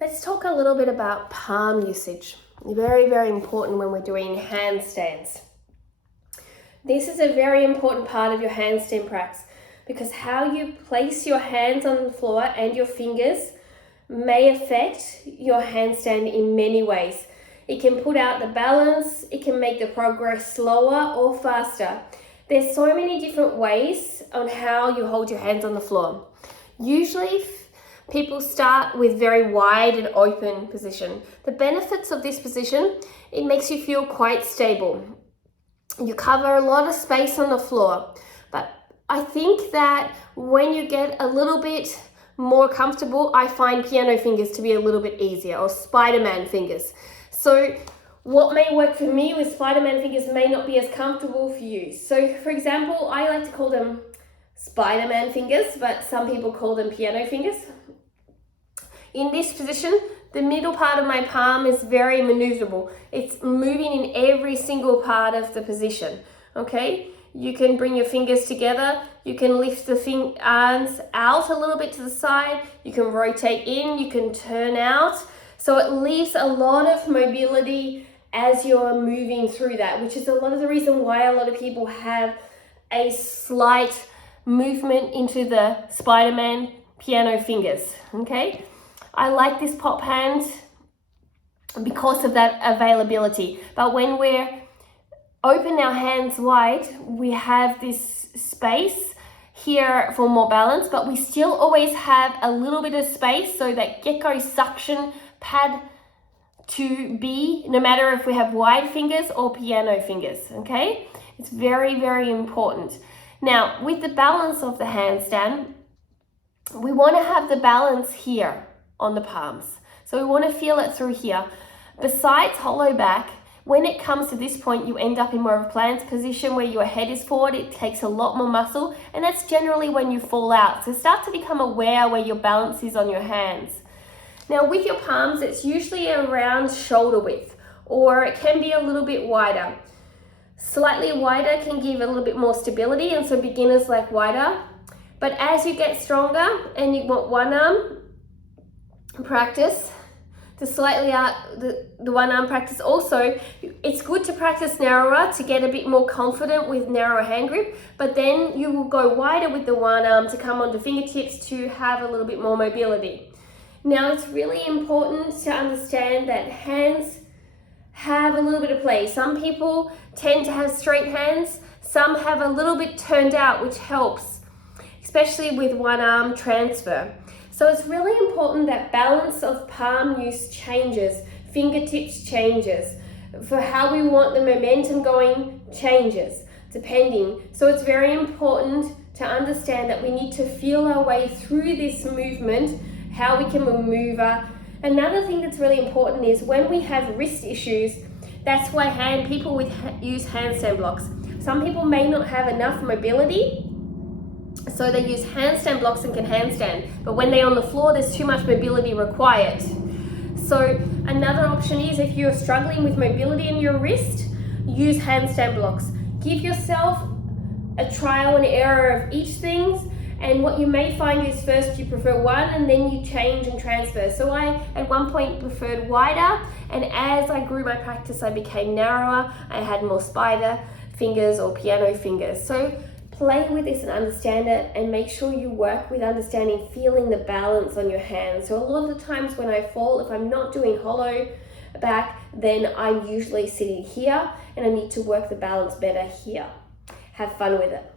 Let's talk a little bit about palm usage. Very, very important when we're doing handstands. This is a very important part of your handstand practice because how you place your hands on the floor and your fingers may affect your handstand in many ways. It can put out the balance, it can make the progress slower or faster. There's so many different ways on how you hold your hands on the floor. Usually, people start with very wide and open position. The benefits of this position, it makes you feel quite stable. You cover a lot of space on the floor, but I think that when you get a little bit more comfortable, I find piano fingers to be a little bit easier, or Spider-Man fingers. So what may work for me with Spider-Man fingers may not be as comfortable for you. So for example, I like to call them Spider-Man fingers, but some people call them piano fingers. In this position, the middle part of my palm is very maneuverable. It's moving in every single part of the position, okay? You can bring your fingers together. You can lift the arms out a little bit to the side. You can rotate in, you can turn out. So it leaves a lot of mobility as you're moving through that, which is a lot of the reason why a lot of people have a slight movement into the Spider-Man piano fingers, okay? I like this pop hand because of that availability. But when we're open our hands wide, we have this space here for more balance, but we still always have a little bit of space so that gecko suction pad to be, no matter if we have wide fingers or piano fingers, okay? It's very, very important. Now, with the balance of the handstand, we want to have the balance here on the palms. So we want to feel it through here. Besides hollow back, when it comes to this point, you end up in more of a plank position where your head is forward. It takes a lot more muscle, and that's generally when you fall out. So start to become aware where your balance is on your hands. Now with your palms, it's usually around shoulder width, or it can be a little bit wider. Slightly wider can give a little bit more stability, and so beginners like wider. But as you get stronger and you want one arm practice, to slightly out the one arm practice also, it's good to practice narrower to get a bit more confident with narrower hand grip, but then you will go wider with the one arm to come onto fingertips to have a little bit more mobility. Now it's really important to understand that hands have a little bit of play. Some people tend to have straight hands, some have a little bit turned out, which helps, especially with one arm transfer. So it's really important that balance of palm use changes, fingertips changes, for how we want the momentum going changes, depending. So it's very important to understand that we need to feel our way through this movement, how we can maneuver. Another thing that's really important is when we have wrist issues, that's why people use handstand blocks. Some people may not have enough mobility, so they use handstand blocks and can handstand, but when they're on the floor, there's too much mobility required. So another option is, if you're struggling with mobility in your wrist, use handstand blocks. Give yourself a trial and error of each thing, and what you may find is first you prefer one and then you change and transfer. So I at one point preferred wider, and as I grew my practice I became narrower. I had more spider fingers or piano fingers. So play with this and understand it, and make sure you work with understanding, feeling the balance on your hands. So a lot of the times when I fall, if I'm not doing hollow back, then I'm usually sitting here and I need to work the balance better here. Have fun with it.